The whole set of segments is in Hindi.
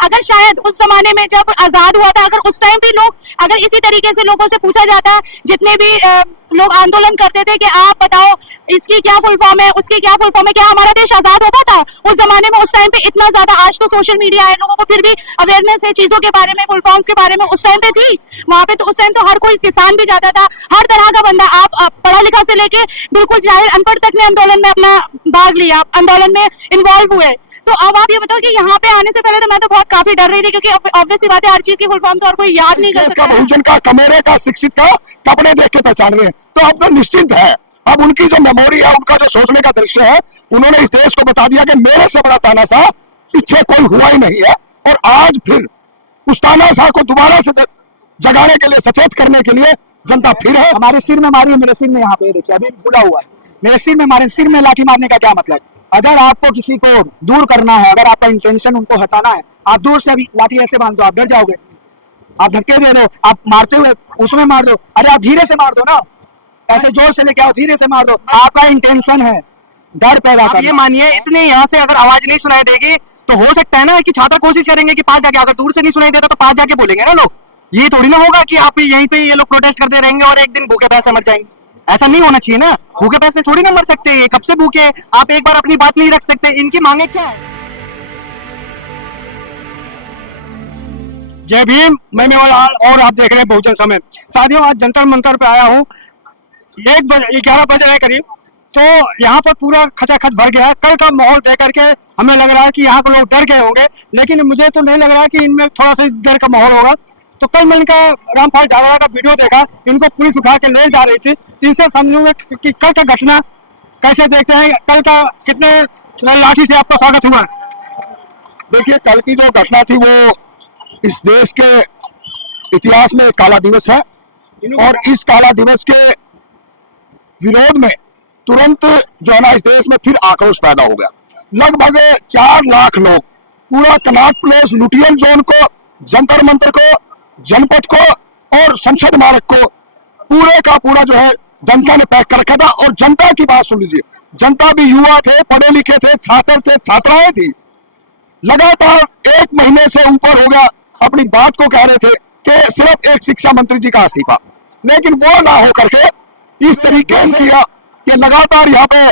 अगर शायद उस जमाने में जब आजाद हुआ था, अगर उस टाइम भी लोग अगर इसी तरीके से लोगों से पूछा जाता, जितने भी लोग आंदोलन करते थे कि आप बताओ इसकी क्या फुल फॉर्म है, उसकी क्या फुल फॉर्म है, क्या हमारा देश आजाद हो पाता उस जमाने में? उस टाइम पे इतना ज्यादा, आज तो सोशल मीडिया है, लोगों को फिर भी अवेयरनेस है चीजों के बारे में, फुल फॉर्म्स के बारे में। उस टाइम पे थी वहां पे, तो उस टाइम तो हर कोई किसान भी जाता था, हर तरह का बंदा, आप पढ़ा लिखा से लेके बिल्कुल जाहिर अनपढ़ तक ने आंदोलन में अपना भाग लिया, आंदोलन में इन्वॉल्व हुए। तो अब आप ये बताओ कि यहाँ पे आने से पहले तो मैं तो बहुत काफी डर रही थी, क्योंकि ऑब्वियस सी बात है, हर चीज की फुल फॉर्म तो हर कोई याद नहीं कर सकता। बहुजन का, कमेरे का, शिक्षित का कपड़े देख के पहचान रहे हैं, तो अब तो निश्चिंत है। अब उनकी जो मेमोरी है, उनका जो सोचने का दृश्य है, उन्होंने इस देश को बता दिया कि मेरे से बड़ा तानाशाह पीछे कोई हुआ ही नहीं है। और आज फिर उस तानाशाह को दोबारा से जगाने के लिए, सचेत करने के लिए जनता फिर है। हमारे सिर में मारी, मेरे सिर में यहाँ पे देखिए अभी खुला हुआ है, मेरे सिर में मारे। सिर में लाठी मारने का क्या मतलब? अगर आपको किसी को दूर करना है, अगर आपका इंटेंशन उनको हटाना है, आप दूर से अभी लाठी ऐसे बांध दो, आप डर जाओगे, आप धक्के दे दो, आप मारते हुए उसमें मार दो। अरे आप धीरे से मार दो ना, ऐसे जोर से लेके आओ, धीरे से मार दो। आपका इंटेंशन है डर पैदा करना। ये मानिए इतने यहाँ से अगर आवाज नहीं सुनाई देगी तो हो सकता है ना कि छात्र कोशिश करेंगे कि पास जाके, अगर दूर से नहीं सुनाई देता तो पास जाके बोलेंगे ना लोग। ये थोड़ी ना होगा कि आप यहीं पे ये लोग प्रोटेस्ट करते रहेंगे और एक दिन भूखे प्यासे मर जाएंगे। ऐसा नहीं होना चाहिए ना, भूखे प्यासे थोड़ी ना मर सकते हैं, कब से भूखे। आप एक बार अपनी बात नहीं रख सकते। इनकी मांगे क्या है? जय भीम, मैं मेवालाल और आप देख रहे हैं बहुजन समय। साथियों, आज जंतर मंतर पे आया हूँ, 11 बज रहे करीब, तो यहाँ पर पूरा खचाखच भर गया है। कल का माहौल देख करके हमें लग रहा है कि यहाँ के लोग डर गए होंगे, लेकिन मुझे तो नहीं लग रहा कि इनमें थोड़ा सा डर का माहौल होगा। तो कल मैंने इनका रामपाल झागड़ा का वीडियो देखा, इनको पुलिस उठा के ले जा रही थी, तो इनसे समझूंगा कि कल का घटना कैसे देखते हैं, कल का कितने लाठी से आपका स्वागत हुआ। देखिए, कल की जो घटना थी वो इस देश के इतिहास में काला दिवस है, और इस काला दिवस के विरोध में तुरंत जो है ना इस देश में फिर आक्रोश पैदा हो गया। लगभग 4 लाख लोग पूरा कनॉट प्लेस, लुटियन जोन को, जंतर मंतर को, जनपद को और संसद मार्ग को पूरे का पूरा जो है जनता ने पैक कर रखा था। और जनता की बात सुन लीजिए, जनता भी युवा थे, पढ़े लिखे थे, छात्र थे, छात्राएं थी। लगातार 1 महीने से ऊपर हो गया अपनी बात को कह रहे थे कि सिर्फ एक शिक्षा मंत्री जी का इस्तीफा, लेकिन वो ना हो करके इस तरीके से किया कि लगातार यहाँ पे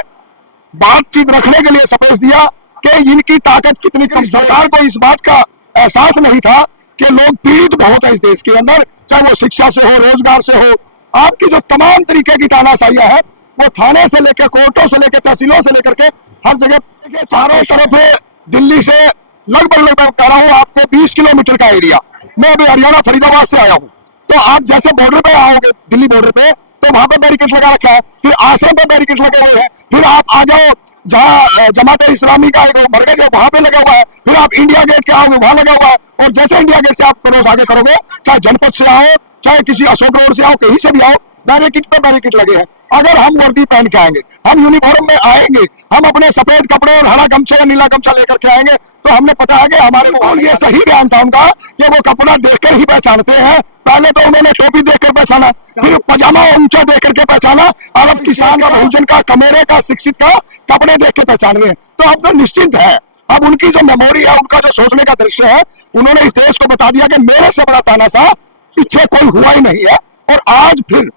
बातचीत रखने के लिए सपेश दिया कि इनकी ताकत कितनी कम। सरकार को इस बात का एहसास नहीं था कि लोग पीड़ित बहुत है इस देश के अंदर, चाहे वो शिक्षा से हो, रोजगार से हो। आपकी जो तमाम तरीके की तानाशाहियां है, वो थाने से लेकर, कोर्टों से लेकर, तहसीलों से लेकर के हर जगह चारों तरफ दिल्ली से लगभग कह रहा हूँ आपको 20 किलोमीटर का एरिया। मैं अभी हरियाणा फरीदाबाद से आया हूँ, तो आप जैसे बॉर्डर पे आओगे, दिल्ली बॉर्डर पे, तो वहां पे बैरिकेड लगा रखा है, फिर आश्रम पे बैरिकेड लगे हुए हैं, फिर आप आ जाओ जहाँ जमात इस्लामी का एक मरकज है वहां पे लगा हुआ है, फिर आप इंडिया गेट के आओगे वहां लगा हुआ है। और जैसे इंडिया गेट से आप क्रॉस आगे करोगे, चाहे जनपद से आओ, चाहे किसी अशोक रोड से आओ, कहीं से भी आओ, बैरिकेड पे बैरिकेड लगे हैं। अगर हम वर्दी पहन के आएंगे, हम यूनिफॉर्म में आएंगे, हम अपने सफेद कपड़े और हरा गमछा या नीला गमछा लेकर के आएंगे, तो हमने पता है कि हमारे को ये सही बयान था उनका कि वो कपड़ा देखकर ही पहचानते हैं। पहले तो उन्होंने टोपी देखकर पहचाना, फिर पजामा ऊंचा देख करके पहचाना, और अब किसान का, बहुजन का, कमेरे का, शिक्षित का कपड़े देख के पहचान रहे हैं। तो अब तो निश्चिंत है। अब उनकी जो मेमोरी है, उनका जो सोचने का दृश्य है, उन्होंने इस देश को बता दिया कि मेरे से बड़ा तानाशाह पीछे कोई हुआ ही नहीं है। और आज फिर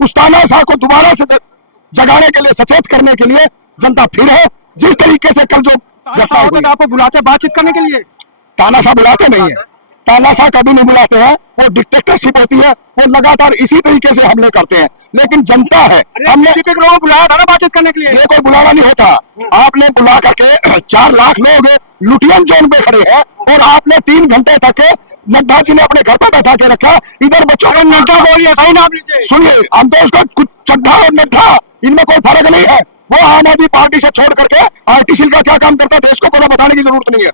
उस तानाशाह को दोबारा से जगाने के लिए, सचेत करने के लिए जनता फिर है। जिस तरीके से कल जो घटना हुई, आपको बुलाते बातचीत करने के लिए, तानाशाह बुलाते नहीं है, तानाशाह कभी नहीं बुलाते हैं, वो डिक्टेटरशिप होती है, वो लगातार इसी तरीके से हमले करते हैं। लेकिन जनता है, हमने लोगों को बुलाया था ना बातचीत करने के लिए। ये कोई बुलाना नहीं होता, आपने बुला करके 4 लाख लोग लुटियन जोन पे खड़े हैं, और आपने 3 घंटे तक नड्डा जी ने अपने घर पर बैठा के रखा। इधर बच्चों को नड्डा बोलिए, सही नाम लीजिए, सुनिए, हम तो उसको कुछ चड्ढा और नड्डा, इनमें कोई फर्क नहीं है। वो आम आदमी पार्टी से छोड़ करके आरटीसी का क्या काम करता है देश को पता बताने की जरूरत नहीं है।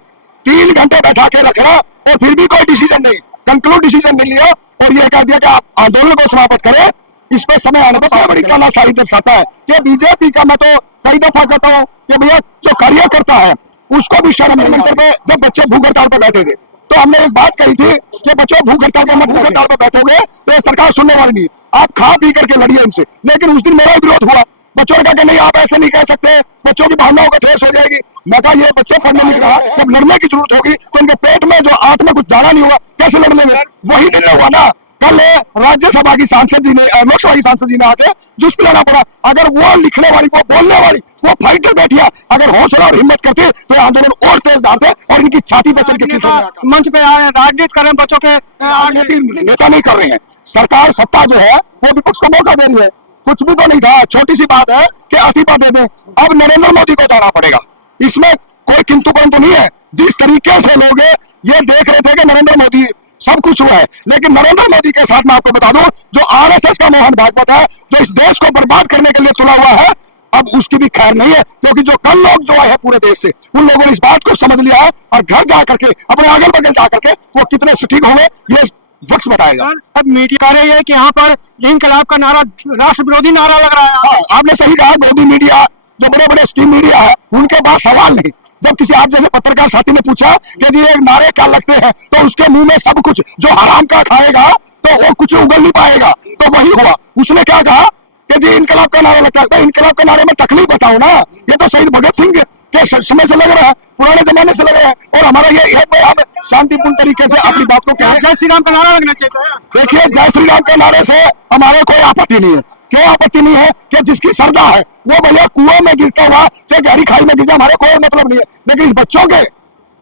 3 घंटे बैठा के रखना और फिर भी कोई डिसीजन नहीं, कंक्लूड डिसीजन नहीं लिया, और ये कह दिया कि आप आंदोलन को समाप्त करें। इस पे समय आने पर बड़ी तानाशाही दर्शाता है कि बीजेपी का, मैं तो कई दफा कहता हूँ कि भैया जो कार्य करता है उसको भी शर्म नहीं आती। जब बच्चे भूख हड़ताल पर बैठे थे, तो हमने एक बात कही थी कि बच्चों भूख हड़ताल पर, मत भूख हड़ताल पर बैठोगे तो ये सरकार सुनने वाली नहीं, आप खा पी करके लड़िए इनसे। लेकिन उस दिन मेरा विरोध हुआ, बच्चों ने कहा कि नहीं आप ऐसे नहीं कह सकते, बच्चों की भावनाओं को ठेस हो जाएगी। मैं कहा ये बच्चों पढ़ने नहीं रहा, जब लड़ने की जरूरत होगी तो इनके पेट में हाथ में कुछ दाना नहीं होगा, कैसे लड़ लेंगे? वही दिन हुआ ना, कल राज्यसभा की सांसद जी ने, लोकसभा की सांसद जी ने आके जुस पिलाना पड़ा। अगर वो लिखने वाली, वो बोलने वाली, वो फाइटर बैठिया अगर हौसला और हिम्मत करते तो ये आंदोलन और तेज धारते और इनकी छाती पर चढ़ के कीचड़ में आकर मंच पे आए, राजनीति करें बच्चों के राजनीति नेता नहीं कर रहे हैं। सरकार सत्ता जो है वो विपक्ष को मौका दे रही है। कुछ भी तो नहीं था, छोटी सी बात है कि इस्तीफा दे दें। अब नरेंद्र मोदी को जाना पड़ेगा, इसमें कोई किंतु परंतु नहीं है। जिस तरीके से लोग ये देख रहे थे कि नरेंद्र मोदी सब कुछ हुआ है, लेकिन नरेंद्र मोदी के साथ मैं आपको बता दूं, जो आरएसएस का मोहन भागवत है, जो इस देश को बर्बाद करने के लिए तुला हुआ है, अब उसकी भी खैर नहीं है। क्योंकि जो कल लोग जो आए हैं पूरे देश से, उन लोगों ने इस बात को समझ लिया है और घर जाकर के अपने अगल बगल जाकर के वो कितने सटीक होंगे ये वक्त बताएगा। अब मीडिया रही है कि यहाँ पर इनकलाब का नारा राष्ट्र विरोधी नारा लग रहा है। हाँ, आपने सही कहा, गोदी मीडिया, जो बड़े बड़े स्ट्रीम मीडिया है, उनके पास सवाल नहीं। जब किसी आप जैसे पत्रकार साथी ने पूछा कि जी ये नारे क्या लगते हैं, तो उसके मुंह में सब कुछ, जो हराम का खाएगा तो वो कुछ उगल नहीं पाएगा। तो वही हुआ, उसने क्या कहा कि जी इनकलाब का नारा लगता है। भाई इनकलाब के नारे में तकलीफ बताओ ना, ये तो शहीद भगत सिंह के समय से लग रहा है, पुराने जमाने से लग रहा है। और हमारा ये है भाई, हम शांतिपूर्ण तरीके से अपनी बात को कहें। जय श्री राम का नारा लगना चाहिए। देखिए, जय श्री राम के नारे से हमारे कोई आपत्ति नहीं है। क्यों आपत्ति नहीं है? कि जिसकी श्रद्धा है वो भैया कुएं में गिरता हुआ चाहे गहरी खाई में गिर जाए, हमारे कोई मतलब नहीं है। लेकिन इस बच्चों के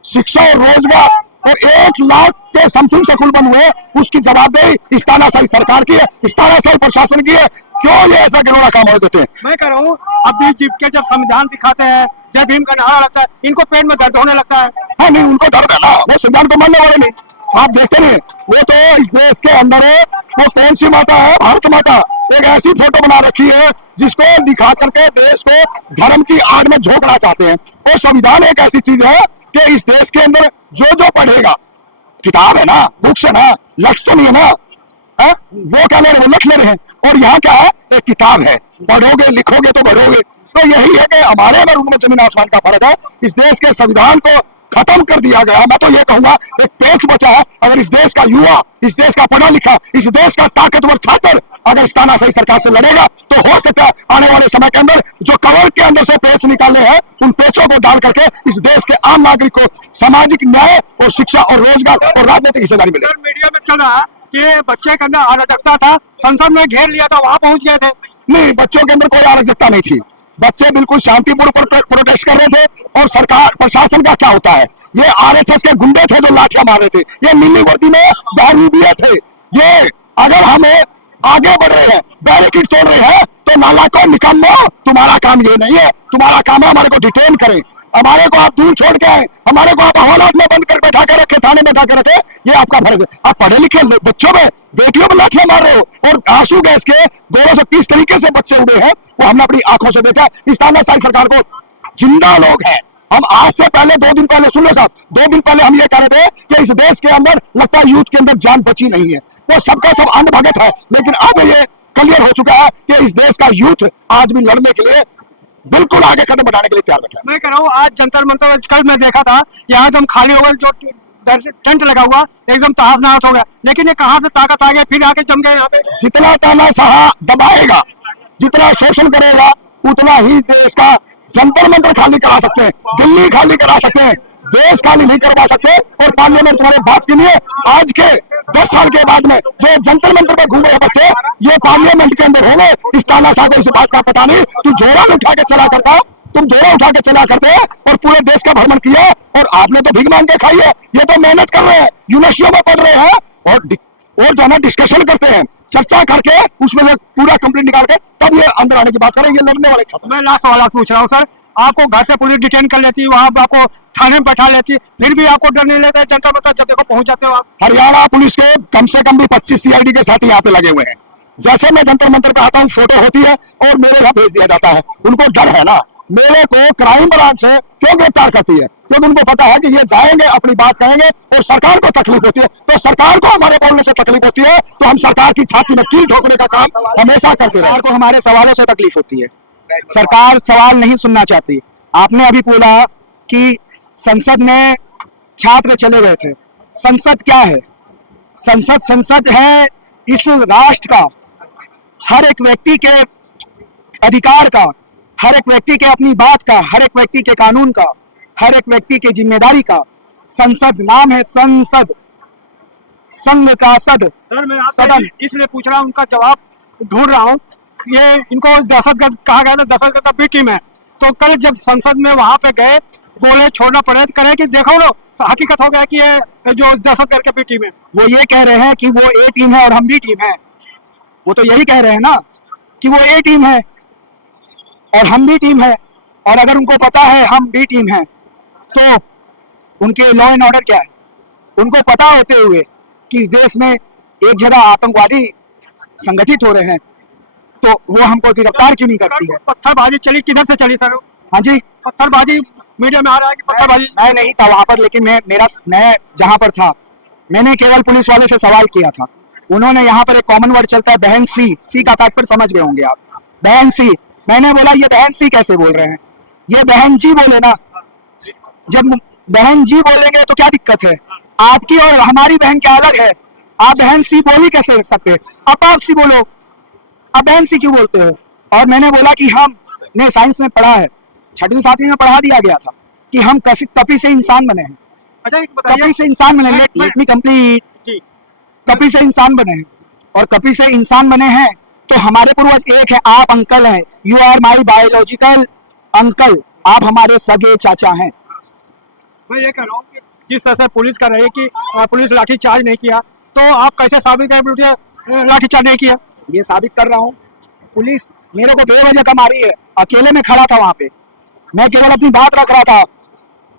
शिक्षा और रोजगार और 1 लाख के समथिंग स्कूल बन हुए, उसकी जवाबदेही इस तानाशाही सरकार की है, इस तानाशाही प्रशासन की है। क्यों ये ऐसा गिरोना काम हो देते हैं? मैं कह रहा हूँ, अभी जीप के जब संविधान दिखाते हैं, जब भीम का नारा लगता है, इनको पेट में दर्द होने लगता है। हाँ नहीं, उनको दर्द है ना, वो संविधान को मानने वाले नहीं। आप देखते नहीं, वो तो इस देश के अंदर है, वो कौन सी माता है? भारत माता। एक ऐसी फोटो बना रखी है जिसको दिखा करके देश को धर्म की आड़ में झोंकना चाहते हैं। और संविधान एक ऐसी चीज है कि इस देश के अंदर जो पढ़ेगा, किताब है ना, बुक्स है ना, लक्ष्य तो नहीं है ना, है? वो क्या ले रहे हैं? लक्ष्य ले रहे हैं। और यहाँ क्या है? एक किताब है, पढ़ोगे लिखोगे तो बढ़ोगे। तो यही है कि हमारे में उनमें जमीन आसमान का फर्क है। इस देश के संविधान को खत्म कर दिया गया। मैं तो ये कहूंगा, एक पेच बचा है। अगर इस देश का युवा, इस देश का पढ़ा लिखा, इस देश का ताकतवर छात्र अगर इस तानाशाही सरकार से लड़ेगा, तो हो सकता है आने वाले समय के अंदर जो कवर के अंदर से पेच निकाले हैं, उन पेचों को डाल करके इस देश के आम नागरिक को सामाजिक न्याय और शिक्षा और रोजगार और राजनीतिक हिस्सेदारी मिले। मीडिया में चल रहा कि बच्चे के अंदर अराजकता था, संसद में घेर लिया था, वहां पहुंच गए थे। नहीं, बच्चों के अंदर कोई अराजकता नहीं थी। बच्चे बिल्कुल शांतिपूर्ण प्रोटेस्ट कर रहे थे। और सरकार प्रशासन का क्या होता है? ये आरएसएस के गुंडे थे जो लाठियां मार रहे थे, ये नीली वर्दी में दारूडिये थे। ये अगर हम आगे बढ़ रहे हैं, बैरिकेड तोड़ रहे हैं, तो नालायकों, निकम्मो, तुम्हारा काम ये नहीं है। तुम्हारा काम है हमारे को डिटेन करें, हमारे को आप दूर छोड़ के आए, हमारे को आप हवालात में बंद कर बैठा के रखे, थाने में बैठा के रखे, ये आपका फर्ज है। आप पढ़े लिखे बच्चों में, बेटियों में लाठियां मार रहे हो। और आंसू गैस के गोलों से किस तरीके से बच्चे उड़े हैं, वो हमने अपनी आंखों से देखा। इस तानाशाही सरकार को जिंदा लोग हैं। हम आज से पहले 2 दिन पहले, सुन लो साहब, 2 दिन पहले हम ये कह रहे थे कि इस देश के अंदर लगता है यूथ के अंदर जान बची नहीं है, वो सबका सब अंधभगत है। लेकिन अब ये क्लियर हो चुका है कि इस देश का यूथ आज भी लड़ने के लिए बिल्कुल आगे कदम बढ़ाने के लिए तैयार बैठा है। मैं कह रहा हूँ, आज जंतर मंतर कल मैं देखा था, यहाँ एकदम खाली हो गया, जो टेंट लगा हुआ एकदम तहस नहस हो गया। लेकिन ये कहाँ से ताकत आ गई, फिर आके जम गए यहाँ पे। जितना तानाशाह दबाएगा, जितना शोषण करेगा, उतना ही देश का जंतर मंतर खाली करा सकते हैं, दिल्ली खाली करा सकते हैं, देश खाली नहीं करवा सकते। और पार्लियामेंट तुम्हारे बाप की नहीं है। आज के 10 साल के बाद में जो जंतर मंतर पे घूम रहे बच्चे, ये पार्लियामेंट के अंदर होंगे। इस तानाशाह को इस बात का पता नहीं। तू जोड़ा उठा के चला करता, तुम जोड़ा उठा के चला करते और पूरे देश का भ्रमण किया। और आपने तो भीख मांग के खाई है। ये तो मेहनत कर रहे हैं, यूनिवर्सिटियों में पढ़ रहे हैं और जो है ना डिस्कशन करते हैं, चर्चा करके उसमें से पूरा कंप्लीट निकाल के तब ये अंदर आने की बात करें। ये लड़ने वाले छात्र। मैं लास्ट सवाल पूछ रहा हूँ सर, आपको घर से पुलिस डिटेन कर लेती है, वहां आपको थाने में बैठा लेती है, फिर भी आपको डर नहीं लगता है जनता बता जब देखो पहुंच जाते हो आप? हरियाणा पुलिस के कम से कम भी 25 सीआईडी के साथ यहाँ पे लगे हुए हैं। जैसे मैं जंतर मंतर पे आता हूँ, फोटो होती है और मेरे यहाँ भेज दिया जाता है। उनको डर है ना, मेरे को क्राइम ब्रांच से क्यों गिरफ्तार करती है? क्योंकि उनको पता है कि ये जाएंगे, अपनी बात कहेंगे और सरकार को तकलीफ होती है। तो सरकार को हमारे बोलने से तकलीफ होती है, तो हम सरकार की छाती में कील ठोकने का काम हमेशा करते रहे। सरकार को हमारे सवालों से तकलीफ होती है, सरकार सवाल नहीं सुनना चाहती। आपने अभी बोला कि संसद में छात्र चले गए थे। संसद क्या है? संसद है इस राष्ट्र का, हर एक व्यक्ति के अधिकार का, हर एक व्यक्ति के अपनी बात का, हर एक व्यक्ति के कानून का, हर एक व्यक्ति की जिम्मेदारी का संसद नाम है, संसद, संघ का सद। सर मैं आपसे सदन। इसलिए पूछ रहा हूँ, उनका जवाब ढूंढ रहा हूँ। ये इनको दहशतगर्द कहा गया था, दहशतगर्द का बी टीम है। तो कल जब संसद में वहां पे गए, बोले छोड़ना पड़े, तो करे कि देखो लो हकीकत हो गया कि ये जो दहशतगर्द का बी टीम है। वो ये कह रहे हैं कि वो ए टीम है और हम बी टीम है। वो तो यही कह रहे हैं ना कि वो ए टीम है और हम बी टीम है। और अगर उनको पता है हम बी टीम है तो उनके लॉ एंड ऑर्डर क्या है? उनको पता होते हुए कि इस देश में एक जगह आतंकवादी संगठित हो रहे हैं तो वो हमको गिरफ्तार क्यों नहीं करती है? पत्थरबाजी चली, किधर से चली सर? हाँ जी, पत्थरबाजी मीडिया में आ रहा है कि पत्थरबाजी। मैं नहीं था वहां पर, लेकिन मैं जहां पर था मैंने केवल पुलिस वाले से सवाल किया था। उन्होंने यहाँ पर एक कॉमन वर्ड चलता है बहन सी का तात्पर्य समझ गए होंगे आप, बहन सी। मैंने बोला ये बहन सी कैसे बोल रहे हैं? ये बहन जी बोले ना। जब बहन जी बोलेंगे तो क्या दिक्कत है? आपकी और हमारी बहन क्या अलग है? आप बहन सी बोल ही कैसे सकते हैं? आप सी बोलो, आप बहन सी क्यों बोलते हो? और मैंने बोला कि हमने साइंस में पढ़ा है, 6वीं 7वीं में पढ़ा दिया गया था कि हम कपी से इंसान बने हैं। अच्छा एक बताइए, कपी से इंसान बने, लेट मी कंप्लीट। जी कपी से इंसान बने हैं और कपी से इंसान बने हैं तो हमारे पूर्वज एक है। आप अंकल हैं, you are my biological uncle, आप हमारे सगे चाचा हैं। मैं ये कह रहा हूँ कि जिस तरह से पुलिस कर रही है कि पुलिस लाठी चार्ज नहीं किया, तो आप कैसे साबित करें लाठी चार्ज नहीं किया? ये साबित कर रहा हूँ, पुलिस मेरे को बेवजह का मारी है। अकेले में खड़ा था वहां पे, मैं केवल अपनी बात रख रहा था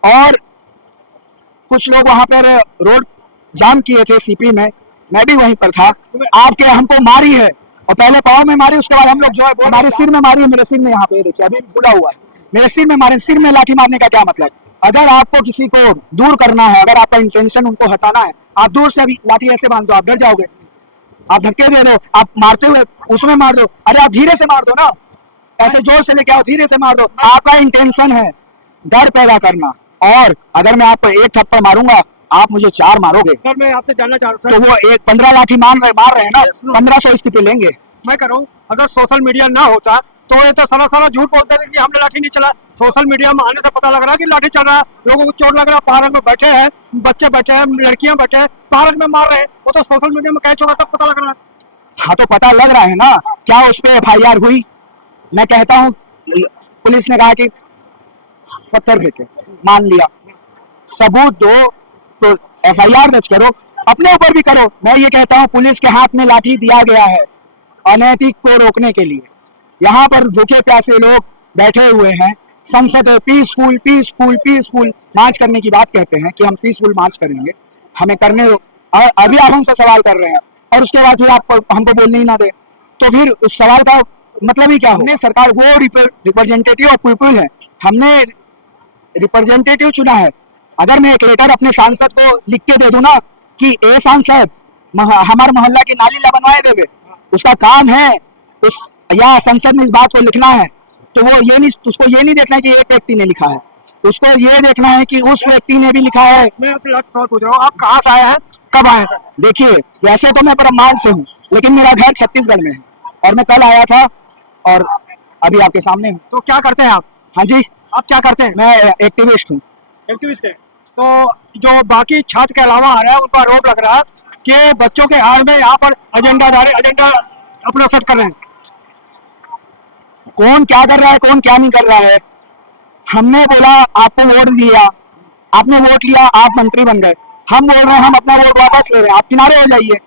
और कुछ लोग वहां पर रोड जाम किए थे सीपी में, मैं भी वहीं पर था। आपके हमको मारी है और पहले पाँव में मारी, उसके बाद हम लोग जो है हमारे सिर में मारी है। मेरे सिर में यहाँ पे देखिए अभी खुला हुआ है, मेरे सिर में मारे। सिर में लाठी मारने का क्या मतलब? अगर आपको किसी को दूर करना है, अगर आपका इंटेंशन उनको हटाना है, आप दूर से अभी लाठी ऐसे बांध दो, आप डर जाओगे। आप धक्के दे दो, आप मारते हुए उसमें मार दो। अरे आप धीरे से मार दो ना, ऐसे जोर से लेके आओ, धीरे से मार दो। आपका इंटेंशन है डर पैदा करना, और अगर मैं आपको एक थप्पड़ मारूंगा आप मुझे 4 मारोगे। सर मैं आपसे जानना चाह रहा तो हूँ वो एक 15 लाठी मार रहे हैं ना, 1500 इस्तीफे लेंगे। मैं कह रहा हूँ अगर सोशल मीडिया ना होता तो ये तो सारा झूठ बोलते थे कि हमने लाठी नहीं चला। सोशल मीडिया में आने से पता लग रहा है कि लाठी चल रहा है, लोगों को चोट लग रहा है, पार्क में बैठे हैं, बच्चे बैठे हैं, लड़कियां बैठे हैं, पार्क में मार रहे हैं। वो तो सोशल मीडिया में कैच हो रहा तब पता लग रहा है। हाँ तो पता लग रहा है ना, क्या उस पर FIR हुई? मैं कहता हूँ पुलिस ने कहा कि पत्थर फेंके, मान लिया, सबूत दो तो FIR दर्ज करो, अपने ऊपर भी करो। मैं ये कहता हूँ पुलिस के हाथ में लाठी दिया गया है अनैतिक को रोकने के लिए। यहाँ पर भूखे प्यासे लोग बैठे हुए हैं, संसद पीसफुल पीसफुल पीसफुल मार्च करने की बात कहते हैं कि हम पीसफुल मार्च करेंगे, हमें करने दो। अभी आप हमसे सवाल कर रहे हैं और उसके बाद फिर आप हमको बोलने ही ना दे, तो फिर उस सवाल का मतलब ही क्या? हमने सरकार, वो रिप्रेजेंटेटिव ऑफ पीपल है, हमने रिप्रेजेंटेटिव चुना है। अगर मैं एक लेटर अपने सांसद को लिख के दे दूं ना कि ए सांसद हमारे मोहल्ला की नाली ला बनवाए देवे, उसका काम है उस या संसद में इस बात को लिखना है, तो वो ये नहीं, उसको ये नहीं देखना है कि एक व्यक्ति ने लिखा है, उसको ये देखना है कि उस व्यक्ति ने भी लिखा है। मैं आपसे सवाल पूछ रहा हूँ, आप कहाँ से आए हैं, कब आए हैं? देखिए वैसे तो मैं ब्रह्मांड से हूँ, लेकिन मेरा घर छत्तीसगढ़ में है और मैं कल आया था और अभी आपके सामने हूँ। तो क्या करते हैं आप? हाँ जी, आप क्या करते हैं? मैं एक्टिविस्ट हूँ। एक्टिविस्ट है। तो जो बाकी छात्र के अलावा आ रहा है उनका आरोप लग रहा है कि बच्चों के हाल में यहाँ पर एजेंडा अपना सेट कर रहे हैं। कौन क्या कर रहा है, कौन क्या नहीं कर रहा है? हमने बोला आपको वोट दिया, आपने वोट लिया, आप मंत्री बन गए। हम बोल रहे हैं हम अपना वोट वापस ले रहे हैं, आप किनारे हो जाइए,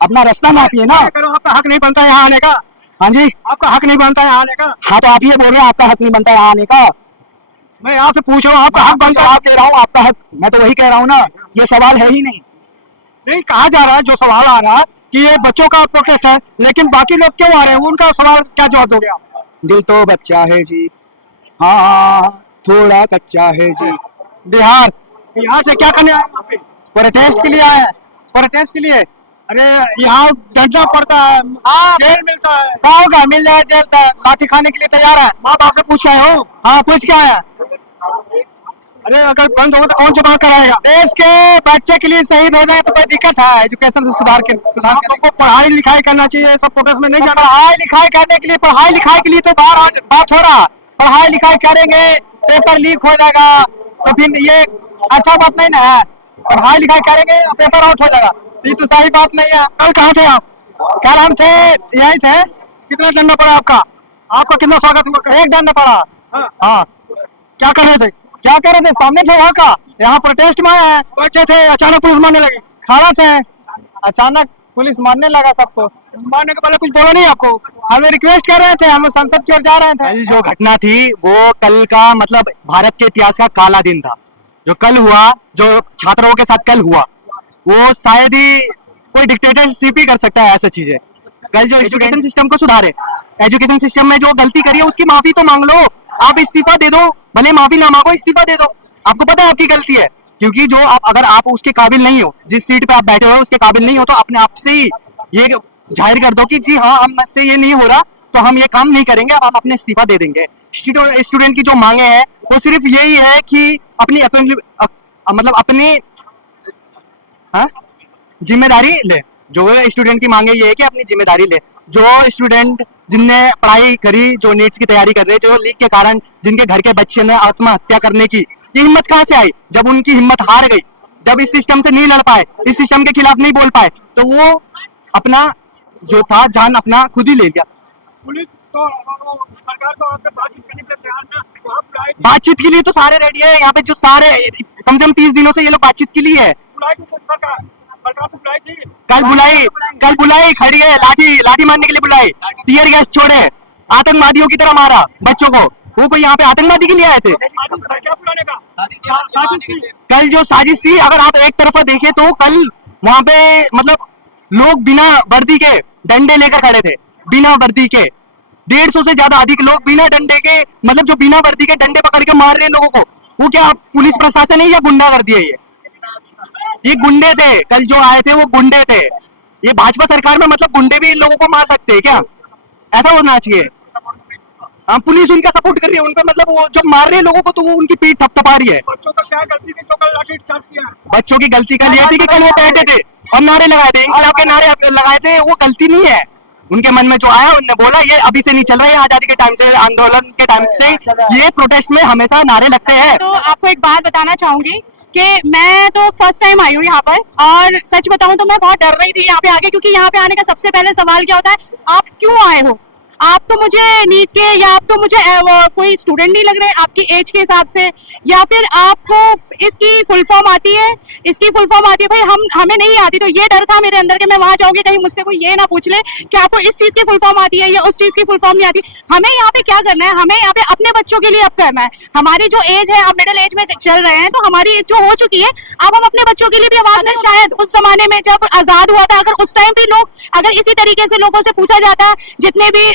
अपना रास्ता नापिए ना। आपका हक नहीं बनता यहाँ आने का? हाँ जी, आपका हक नहीं बनता यहाँ आने का? हाँ तो आप ये बोल रहे हैं आपका हक नहीं बनता यहाँ आने का। मैं यहाँ से पूछ रहा हूँ, आपका हक बनता है? आप दे रहा हूँ आपका हक, मैं तो वही कह रहा हूँ ना, ये सवाल है ही नहीं। नहीं कहा जा रहा है, जो सवाल आ रहा है कि ये बच्चों का प्रोटेस्ट है, लेकिन बाकी लोग क्यों आ रहे हैं, उनका सवाल क्या जवाब दोगे आप? दिल तो बच्चा है जी, हाँ थोड़ा कच्चा है जी। बिहार से क्या करने आए वहाँ पे? प्रोटेस्ट के लिए आए हैं, प्रोटेस्ट के लिए। अरे यहाँ डंडा पड़ता है, जेल मिलता है। कहाँ होगा, मिल जाए जेल, लाठी खाने के लिए तैयार है। माँ बाप से पूछ के आए हो? हाँ पूछ के आया। अरे अगर बंद होगा तो कौन जमा कराएगा? देश के बच्चे के लिए शहीद हो जाए तो कोई दिक्कत है? एजुकेशन से सुधार आपको पढ़ाई लिखाई करना चाहिए, सब प्रोटेस्ट में नहीं जाना। पढ़ाई लिखाई करने के लिए, पढ़ाई लिखाई के लिए तो बात हो रहा, पढ़ाई लिखाई करेंगे पेपर लीक हो जाएगा तो फिर ये अच्छा बात नहीं ना है, पढ़ाई लिखाई करेंगे पेपर आउट हो जाएगा, ये तो सही बात नहीं है। कल कहाँ थे आप? कल हम थे यही थे, कितना दंडा पड़ा आपका? आपका कितना स्वागत हुआ कल? एक दंड पड़ा। हाँ। हाँ, क्या कर रहे थे? क्या कह रहे थे, सामने थे वहाँ का, यहाँ प्रोटेस्ट में आए हैं, बैठे थे, अचानक पुलिस मारने लगी। खड़ा थे, अचानक पुलिस मारने लगा सबको। मारने के पहले कुछ बोला नहीं आपको? हमें रिक्वेस्ट कर रहे थे, हम संसद की ओर जा रहे थे। कल जो घटना थी वो कल का मतलब भारत के इतिहास का काला दिन था। जो कल हुआ, जो छात्रों के साथ कल हुआ, वो शायद ही कोई डिक्टेटरशिप ही कर सकता है ऐसा चीजें। कल जो एजुकेशन सिस्टम को सुधारे, एजुकेशन सिस्टम में जो गलती करी है उसकी माफी तो मांग लो, आप इस्तीफा दे दो, भले माफी ना मांगो, इस्तीफा दे दो। आपको पता है आपकी गलती है, क्योंकि जो आप अगर आप उसके काबिल नहीं हो, जिस सीट पे आप बैठे हो उसके काबिल नहीं हो, तो अपने आप से ही ये जाहिर कर दो कि जी हाँ हमसे ये नहीं हो रहा, तो हम ये काम नहीं करेंगे, अब हम अपने इस्तीफा दे देंगे। स्टूडेंट की जो मांगे हैं वो सिर्फ यही है कि मतलब अपनी हाँ जिम्मेदारी ले। जो स्टूडेंट की मांगे ये है कि अपनी जिम्मेदारी ले। जो स्टूडेंट जिनने पढ़ाई करी, जो नीट्स की तैयारी कर रहे, जो लीक के कारण जिनके घर के बच्चे ने आत्महत्या करने की, ये हिम्मत कहाँ से आई? जब उनकी हिम्मत हार गई, जब इस सिस्टम से नहीं लड़ पाए, इस सिस्टम के खिलाफ नहीं बोल पाए, तो वो अपना जो था जान अपना खुद ही ले लिया। पुलिस तो सरकार तो आपसे बातचीत करने के लिए तैयार ना, तो आप बुलाए थे? बातचीत के लिए तो सारे रेडी है यहाँ पे, जो सारे कम से कम 30 दिनों से ये लोग बातचीत के लिए है। बुलाए थे सरकार? सरकार तो बुलाई थी। कल बुलाई खड़ी है, लाठी मारने के लिए बुलाई, टीयर गैस छोड़े, आतंकवादियों की तरह मारा बच्चों को। वो कोई यहाँ पे आतंकवादी के लिए आए थे? क्या बुलाने का? साजिश थी। कल जो साजिश थी, अगर आप एक तरफा देखें तो कल वहाँ पे मतलब लोग बिना वर्दी के डंडे लेकर खड़े थे, बिना वर्दी के 150 से ज्यादा अधिक लोग बिना डंडे के, मतलब जो बिना वर्दी के डंडे पकड़ के मार रहे हैं लोगों को, वो क्या पुलिस प्रशासन है या गुंडा कर दिया? ये गुंडे थे, कल जो आए थे वो गुंडे थे। ये भाजपा सरकार में मतलब गुंडे भी इन लोगों को मार सकते हैं क्या? ऐसा होना चाहिए। हाँ, पुलिस उनका सपोर्ट कर रही है, उनका मतलब वो जब मार रहे हैं लोगों को तो वो उनकी पीठ थपथपा रही है। बच्चों का क्या गलती थी जो कल लाठी चार्ज किया? बच्चों की गलती कल ये थी कि कल वो बैठे थे और नारे लगाए थे, इंकलाब के नारे लगाए थे। वो गलती नहीं है, उनके मन में जो आया उन्होंने बोला। ये अभी से नहीं चल रहा है, आजादी के टाइम से, आंदोलन के टाइम से ये प्रोटेस्ट में हमेशा नारे लगते हैं। तो आपको एक बात बताना चाहूंगी कि मैं तो फर्स्ट टाइम आई हूँ यहाँ पर, और सच बताऊं तो मैं बहुत डर रही थी यहाँ पे आके, क्योंकि यहाँ पे आने का सबसे पहले सवाल क्या होता है, आप क्यों आए हो? आप तो मुझे नीट के या आप तो मुझे कोई स्टूडेंट नहीं लग रहे आपकी एज के हिसाब से, या फिर आपको इसकी फुल फॉर्म आती है, इसकी फुल फॉर्म आती है। भाई हमें नहीं आती, तो ये डर था मेरे अंदर कि मैं वहां जाऊंगी कहीं मुझसे कोई ये ना पूछ ले कि आपको इस चीज की फुल फॉर्म आती है या उस चीज की फुल फॉर्म नहीं आती। हमें यहाँ पे क्या करना है, हमें यहाँ पे अपने बच्चों के लिए अब करना है। हमारी जो एज है, अब मिडिल एज में चल रहे हैं, तो हमारी एज जो हो चुकी है, अब हम अपने बच्चों के लिए भी आवाज में, शायद उस जमाने में जब आजाद हुआ था, अगर उस टाइम भी लोग, अगर इसी तरीके से लोगों से पूछा जाता है, जितने भी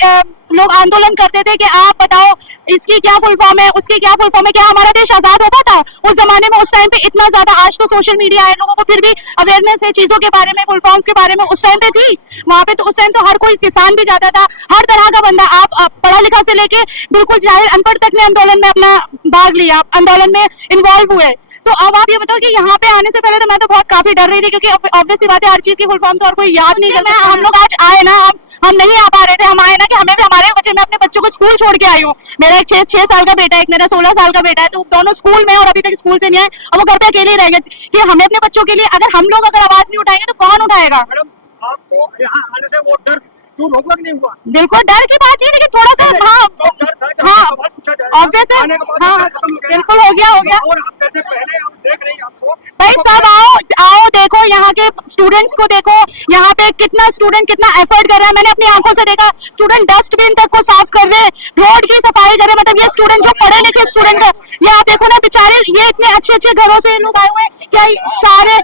लोग आंदोलन करते थे कि आप बताओ इसकी क्या फुल फॉर्म है, उसकी क्या फुल फॉर्म है, क्या हमारा देश आजाद हो पाता उस जमाने में? उस टाइम पे इतना ज्यादा, आज तो सोशल मीडिया है, लोगों को फिर भी अवेयरनेस है चीजों के बारे में, फुल फॉर्म्स के बारे में। उस टाइम पे थी वहां पे, तो उस टाइम तो हर कोई किसान भी जाता था, हर तरह का बंदा, आप पढ़ा लिखा से लेके बिल्कुल जाहिर अनपढ़ तक ने आंदोलन में अपना भाग लिया, आंदोलन में इन्वॉल्व हुए। तो अब आप ये बताओ कि यहाँ पे आने से पहले तो मैं तो बहुत काफी डर रही थी, क्योंकि ऑब्वियस सी बात है, हर चीज की फुल फॉर्म तो और कोई याद नहीं करता। हम लोग आज आए ना, हम नहीं आ पा रहे थे, हम आए ना कि हमें भी हमारे बच्चे, मैं अपने बच्चों को स्कूल छोड़ के आई हूँ। मेरा एक 6 साल का बेटा है, एक मेरा 16 साल का बेटा है, तो दोनों स्कूल में, और अभी तक स्कूल से नहीं आए, और वो घर पे अकेले ही रहेंगे। कि हमें अपने बच्चों के लिए, अगर हम लोग अगर आवाज नहीं उठाएंगे तो कौन उठाएगा? मैडम, आपको यहाँ आने से वो डर दूर होगा कि नहीं हुआ? बिल्कुल डर की बात नहीं, लेकिन थोड़ा सा हाँ ऑब्वियस है, हाँ बिल्कुल हो गया। और आप जैसे पहले आप देख रही हैं, आपको भाई सब आओ देखो, यहाँ के स्टूडेंट्स को देखो, यहाँ पे कितना स्टूडेंट कितना एफर्ट कर रहा है। मैंने अपनी आंखों से देखा, स्टूडेंट डस्टबिन तक को साफ कर रहे हैं, रोड की सफाई कर रहे हैं। मतलब ये स्टूडेंट जो पढ़े लिखे स्टूडेंट है, ये आप देखो ना बेचारे, ये इतने अच्छे घरों से लोग आए हुए हैं, क्या सारे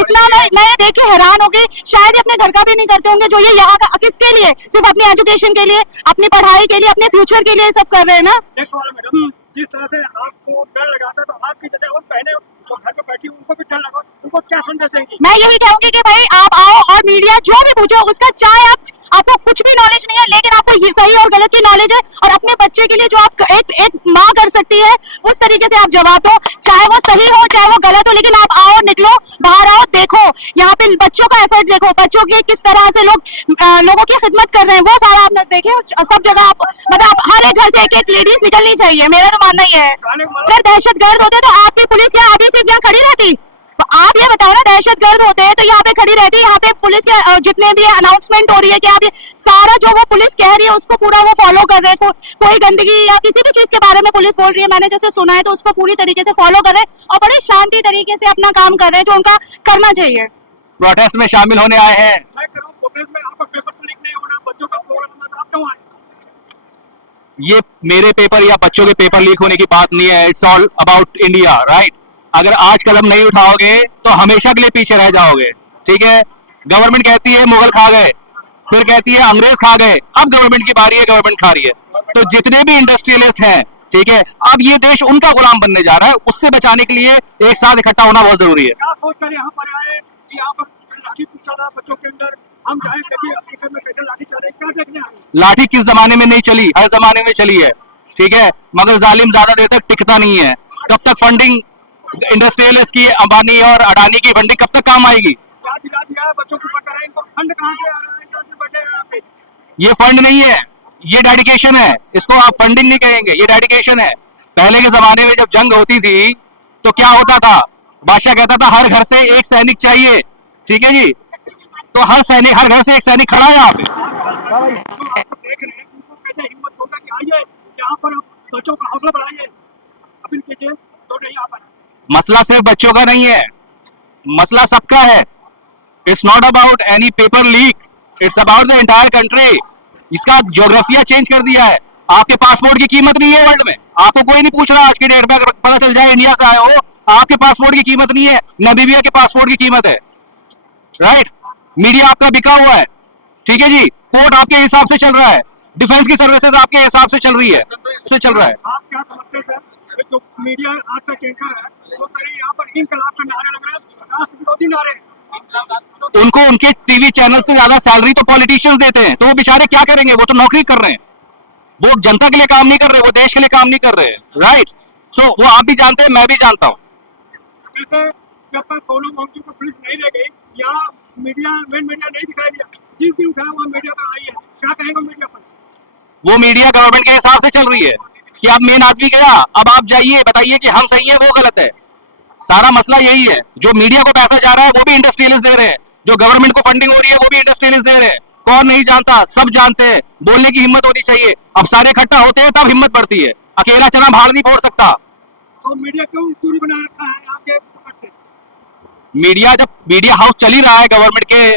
इतना, मैं ये देख के हैरान हो गई। शायद अपने घर का भी नहीं करते होंगे, जो ये यहाँ का किसके लिए, सिर्फ अपनी एजुकेशन के लिए, अपनी पढ़ाई के लिए, अपने फ्यूचर के लिए सब कर रहे हैं ना। मैडम, जिस तरह से आपको डर लगा था, तो आपकी जैसे और बहनें जो घर पे बैठी उनको भी डर लगा, उनको क्या संदेश देंगी? मैं यही कहूंगी कि भाई आप आओ, और मीडिया जो भी पूछो उसका, चाहे आपको कुछ भी नॉलेज नहीं है, लेकिन आपको ये सही और गलत की नॉलेज है, और अपने बच्चे के लिए जो आप एक माँ कर सकती है, उस तरीके से आप जवाब दो, चाहे वो सही हो चाहे वो गलत हो, लेकिन आप आओ, निकलो बाहर, आओ देखो। यहाँ पे बच्चों का एफर्ट देखो, बच्चों की किस तरह से लोगों की खिदमत कर रहे हैं, वो सारा आपने देखे। सब जगह मतलब हर एक घर से एक लेडीज निकलनी चाहिए, मेरा तो मानना ही है। अगर दहशतगर्द होते तो आपकी पुलिस क्या अभी सिर्फ यहाँ खड़ी रहती? तो आप ये बताओ ना, दहशतगर्द होते हैं तो यहाँ पे खड़ी रहती है। यहाँ पे पुलिस के जितने भी अनाउंसमेंट हो रही है कि आप ये सारा जो वो पुलिस कह रही है उसको पूरा वो फॉलो कर रहे हैं। कोई गंदगी या किसी भी चीज के बारे में पुलिस बोल रही है, मैंने जैसे सुना है, तो उसको पूरी तरीके से फॉलो कर रहे हैं और बड़े शांति तरीके से अपना काम कर रहे हैं, जो उनका करना चाहिए। प्रोटेस्ट में शामिल होने आए हैं। ये मेरे पेपर या बच्चों के पेपर लीक होने की बात नहीं है। It's all about India, right? अगर आज कदम नहीं उठाओगे तो हमेशा के लिए पीछे रह जाओगे, ठीक है? गवर्नमेंट कहती है मुगल खा गए, फिर कहती है अंग्रेज खा गए, अब गवर्नमेंट की बारी है, गवर्नमेंट खा रही है। तो जितने भी इंडस्ट्रियलिस्ट हैं, ठीक है, अब ये देश उनका गुलाम बनने जा रहा है। उससे बचाने के लिए एक साथ इकट्ठा होना बहुत जरूरी है। क्या सोचकर यहाँ पर आए कि यहाँ पर लाठी पूछा था बच्चों के अंदर, हम जाए देखिए में कैसे लाठी चले, क्या देखने आए? लाठी किस जमाने में नहीं चली, हर जमाने में चली है, ठीक है? मगर जालिम ज्यादा देर तक टिकता नहीं है। कब तक फंडिंग इंडस्ट्रियलिस्ट की, अंबानी और अडानी की फंडिंग कब तक काम आएगी? क्या दिला दिया है बच्चों को पकड़ रहे हैं, इनको फंड कहाँ से आ रहा है? इंटरव्यू बैठे हैं यहाँ पे। ये फंड नहीं है, ये डेडिकेशन है। इसको आप फंडिंग नहीं कहेंगे, ये डेडिकेशन है। पहले के जमाने में जब जंग होती थी तो क्या होता था? बादशाह कहता था हर घर से एक सैनिक चाहिए, ठीक है जी? तो हर घर से एक सैनिक खड़ा है यहाँ पे। जो आप देख रहे हैं उनको कैसे हिम्मत होगा कि आइए यहाँ पर बच्चों का हौसला बढ़ाइए, अपील कीजिए, तो नहीं आ पाए। मसला सिर्फ बच्चों का नहीं है, मसला सबका है। It's not about any paper leak, it's about the entire country. इसका ज्योग्राफिया चेंज कर दिया है। आपके पासपोर्ट की कीमत नहीं है वर्ल्ड में, आपको कोई नहीं पूछ रहा। आज की डेट में अगर पता चल जाए इंडिया से आए हो, आपके पासपोर्ट की कीमत नहीं है, नामीबिया के पासपोर्ट की कीमत है, राइट? मीडिया आपका बिका हुआ है, ठीक है जी? कोर्ट आपके हिसाब से चल रहा है, डिफेंस की सर्विसेज आपके हिसाब से चल रही है, उससे चल रहा है। आप क्या समझते हैं सर कि जो मीडिया आज तक एंकर है वो कहीं यहाँ पर इनकलाब का नारे लग रहे हैं, राष्ट्र विरोधी नारे? उनको उनके टीवी चैनल से ज्यादा सैलरी तो पॉलिटिशियंस देते हैं, तो वो बेचारे क्या करेंगे? वो तो नौकरी कर रहे हैं, वो जनता के लिए काम नहीं कर रहे, वो देश के लिए काम नहीं कर रहे, राइट? सो वो आप भी जानते हैं, मैं भी जानता हूँ। जैसे जब तक सोनम वांगचुक को पुलिस नहीं ले गई या मेन मीडिया नहीं दिखाई दिया, जिस दिन उठाया वहाँ मीडिया पर आई है, क्या कहेंगे मीडिया पर? वो मीडिया गवर्नमेंट के हिसाब से चल रही है कि अब मेन आदमी गया, अब आप जाइए बताइए कि हम सही है वो गलत है। सारा मसला यही है। जो मीडिया को पैसा जा रहा है वो भी इंडस्ट्रियलिस्ट दे रहे हैं, जो गवर्नमेंट को फंडिंग हो रही है वो भी इंडस्ट्रियलिस्ट दे रहे हैं। कौन नहीं जानता? सब जानते हैं। बोलने की हिम्मत होनी चाहिए। अब सारे इकट्ठा होते हैं तब हिम्मत बढ़ती है, अकेला चना भाड़ नहीं फोड़ सकता। तो मीडिया क्यों दूरी बना रखा है आपके पकड़ से? मीडिया हाउस चल ही रहा है गवर्नमेंट के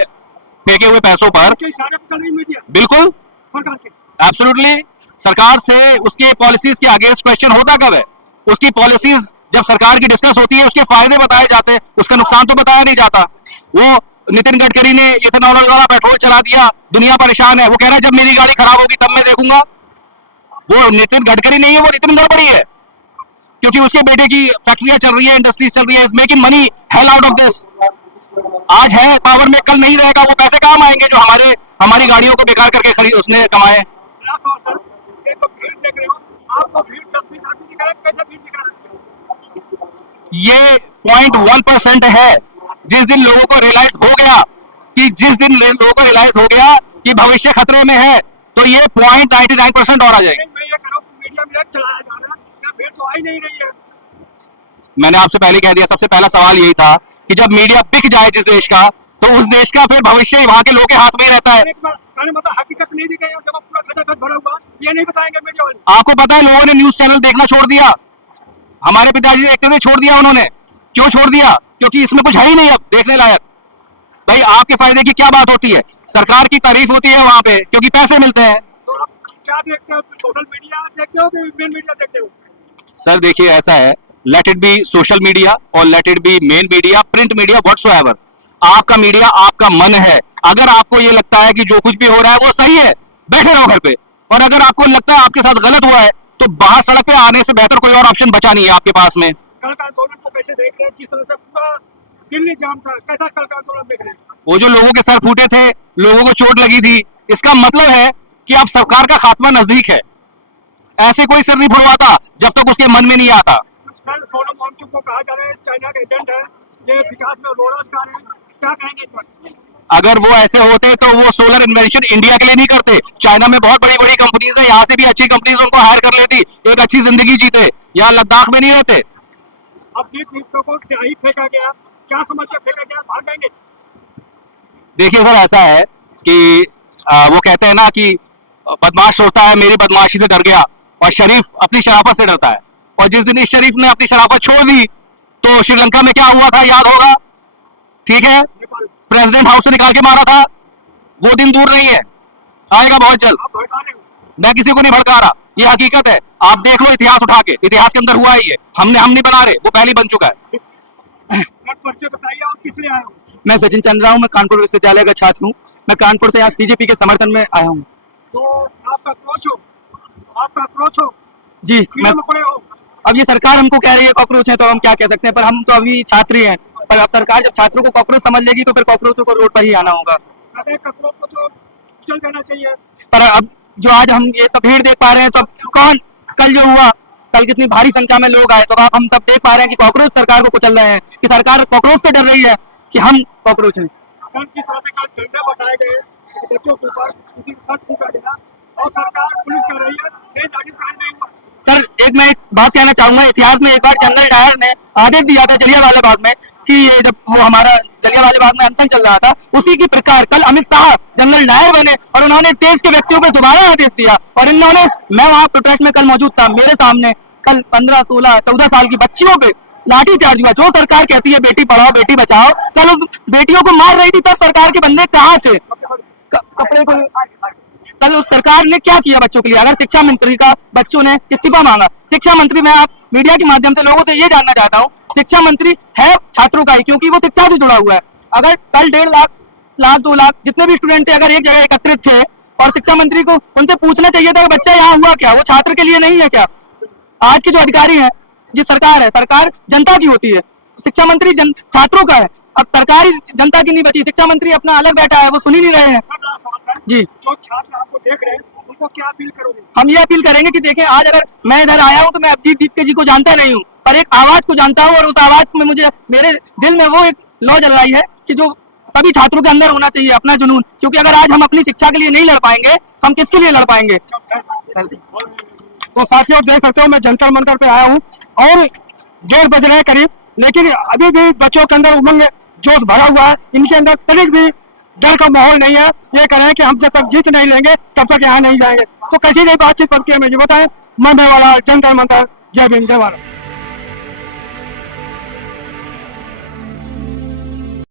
फेंके हुए पैसों पर, के इशारे पर चल रही मीडिया बिल्कुल, सरकार के। एब्सोल्युटली। सरकार से उसकी पॉलिसीज के अगेंस्ट क्वेश्चन होता कब है? उसकी पॉलिसीज जब सरकार की डिस्कस होती है, उसके फायदे बताए जाते हैं, उसका नुकसान तो बताया नहीं जाता। वो नितिन गडकरी ने इथेनॉल वाला पेट्रोल चला दिया, दुनिया परेशान है। वो कह रहा है जब मेरी गाड़ी खराब होगी तब मैं देखूंगा। वो नितिन गडकरी नहीं है, वो नितिन गडकरी है, क्योंकि उसके बेटे की फैक्ट्रियां चल रही है, इंडस्ट्रीज चल रही है, is making money hell out of this. आज है पावर में, कल नहीं रहेगा। वो पैसे कहाँ आएंगे जो हमारी गाड़ियों को बेकार करके खरीद उसने कमाए? मेरा सवाल सर, एक तो भीड़ देख रहे हो, आपको भीड़ 10-20 आदमी दिख रहा है, कैसे भीड़ दिख रहा है? ये 0.1% है। जिस दिन लोगों को रियलाइज हो गया कि भविष्य खतरे में है, तो ये 0.99% और आ जाएगी। मैं ये कह रहा हूँ कि मीडिया में चलाया जा रहा है, क्या भीड़ तो आ ही नहीं रही है? मैंने आपसे पहले कह दिया, सबसे पहला सवाल यही था कि जब मीडिया बिक जाए जिस देश का, तो उस देश का फिर भविष्य वहां के लोगों के हाथ में ही रहता है। कहने मतलब हकीकत नहीं दिखाई, जब पूरा खचाखच भरा हुआ, ये नहीं बताएंगे मीडिया वाले? आपको पता है लोगों ने न्यूज चैनल देखना छोड़ दिया। हमारे पिताजी देखते थे, छोड़ दिया उन्होंने। क्यों छोड़ दिया? क्योंकि इसमें कुछ है ही नहीं अब देखने लायक। भाई आपके फायदे की क्या बात होती है? सरकार की तारीफ होती है वहां पे, क्योंकि पैसे मिलते हैं। तो आप क्या देखते हो? सोशल मीडिया देखते हो कि मेन मीडिया देखते हो? सर देखिए ऐसा है, let it be social media और let it be main media, print media, whatsoever. आपका मीडिया आपका मन है। अगर आपको ये लगता है कि जो कुछ भी हो रहा है वो सही है, बैठे रहो घर पे। और अगर आपको लगता है आपके साथ गलत हुआ है, तो बाहर सड़क पे आने से बेहतर कोई और ऑप्शन बचा नहीं है आपके पास में। कल का आंदोलन को कैसे देख रहे हैं? जिस तरह से पूरा दिल्ली जाम था, कैसा कल का आंदोलन देख रहे हैं? वो जो लोगों के सर फूटे थे, लोगों को चोट लगी थी, इसका मतलब है कि अब सरकार का खात्मा नजदीक है। ऐसे कोई सिर नहीं फुड़वाता जब तक उसके मन में नहीं आता। कल सोनम वांगचुक को कहा जा रहा है चाइना का एजेंट है, ये विकास में रोड़ा दिखा रहे हैं, क्या कहेंगे इस पर? अगर वो ऐसे होते तो वो सोलर इन्वेंशन इंडिया के लिए नहीं करते। चाइना में बहुत बड़ी बड़ी कंपनीज है, यहाँ से भी अच्छी कंपनीज उनको हायर कर लेती, एक अच्छी जिंदगी जीते, यहाँ लद्दाख में नहीं रहते। अब जिस चीजों को स्याही फेंका गया, क्या समझ के फेंका गया, भाग जाएंगे? देखिए सर, ऐसा है कि वो कहते हैं ना कि बदमाश होता है मेरी बदमाशी से डर गया, और शरीफ अपनी शराफत से डरता है। और जिस दिन इस शरीफ ने अपनी शराफत छोड़ दी तो श्रीलंका में क्या हुआ था याद होगा, ठीक है? नेपाल प्रेसिडेंट हाउस से निकाल के मारा था, वो दिन दूर नहीं है, आएगा बहुत जल्द। आप भड़का रहे हो। मैं किसी को नहीं भड़का रहा, ये हकीकत है। आप देख लो इतिहास उठा के, इतिहास के अंदर हुआ है ये, हम नहीं बना रहे, वो पहले बन चुका है। सर, परिचय बताइए और किस लिए आए हो? मैं सचिन चंद्रा हूँ, मैं कानपुर विश्वविद्यालय का छात्र हूँ। मैं कानपुर से यहाँ सीजेपी के समर्थन में आया हूँ। तो आपका अप्रोच हो, जी, कीड़े मकोड़े हो। अब ये सरकार हमको कह रही है कॉकरोच है, तो हम क्या कह सकते हैं, पर हम तो अभी छात्र ही हैं। पर अब सरकार जब छात्रों को कॉकरोच समझ लेगी तो फिर कॉकरोचों को रोड पर ही आना होगा। कहते हैं कपड़ों को तो चल देना चाहिए। पर अब जो आज हम ये सब भीड़ देख पा रहे हैं, तो अब कौन, कल जो हुआ, कल कितनी भारी संख्या में लोग आए, तो अब हम सब देख पा रहे हैं कि कॉकरोच सरकार को कुचल रहे हैं, कि सरकार कॉकरोच से डर रही है कि हम कॉकरोच हैं। सर, जिस तरह से कल डंडे बसाए गए बच्चों के ऊपर, किसी को शर्ट फूका गया, और सरकार पुलिस कर रही है नहीं लाठीचार्ज नहीं हुआ। सर, मैं एक बात कहना चाहूंगा, इतिहास में एक बार जनरल डायर ने आदेश दिया था जलियांवाला बाग में कि ये जब वो हमारा जलियांवाला बाग में अनशन चल रहा था, उसी की प्रकार कल अमित शाह जनरल डायर बने और उन्होंने देश के व्यक्तियों को दोबारा आदेश दिया। और इन्होंने, मैं वहां प्रोटेस्ट में कल मौजूद था, मेरे सामने कल 15, 16, 14 साल की बच्चियों पे लाठीचार्ज हुआ। जो सरकार कहती है बेटी पढ़ाओ बेटी बचाओ, कल उस बेटियों को मार रही थी, तब सरकार के बंदे कहाँ थे? कपड़े को कल उस सरकार ने क्या किया बच्चों के लिए? अगर शिक्षा मंत्री का बच्चों ने इस्तीफा मांगा, शिक्षा मंत्री, मैं आप मीडिया के माध्यम से लोगों से ये जानना चाहता हूँ, शिक्षा मंत्री है छात्रों का ही, क्योंकि वो शिक्षा से जुड़ा हुआ है। अगर कल 1.5 लाख 2 लाख जितने भी स्टूडेंट थे अगर एक जगह एकत्रित थे, और शिक्षा मंत्री को उनसे पूछना चाहिए था कि बच्चा यहाँ हुआ क्या, वो छात्र के लिए नहीं है क्या? आज के जो अधिकारी हैं, जो सरकार है, सरकार जनता की होती है, शिक्षा मंत्री छात्रों का है। अब सरकार ही जनता की नहीं बची, शिक्षा मंत्री अपना अलग बैठा है, वो सुन ही नहीं रहे हैं। जी, जो छात्र आपको देख रहे हैं उनको क्या अपील करोगे? हम ये अपील करेंगे कि देखें, आज अगर मैं इधर आया हूँ तो मैं अभिजीत दीपके जी को जानता नहीं हूँ, पर एक आवाज को जानता हूँ, और उस आवाज में मुझे, मेरे दिल में वो एक लौ जल रही है कि जो सभी छात्रों के अंदर होना चाहिए, अपना जुनून। क्योंकि अगर आज हम अपनी शिक्षा के लिए नहीं लड़ पाएंगे तो हम किसके लिए लड़ पाएंगे? तो साथियों, देख सकते हो मैं जंतर मंतर पे आया हूँ और 1:30 बज रहे हैं करीब, लेकिन अभी भी बच्चों के अंदर उमंग जोश भरा हुआ है, इनके अंदर तनिक भी डर का माहौल नहीं है। ये कह रहे हैं कि हम जब तक जीत नहीं लेंगे तब तक यहाँ नहीं जाएंगे। तो कैसी नहीं बातचीत करके हमें ये बताएं। मैं वाला जंतर मंतर, जय भीम, जय भारत।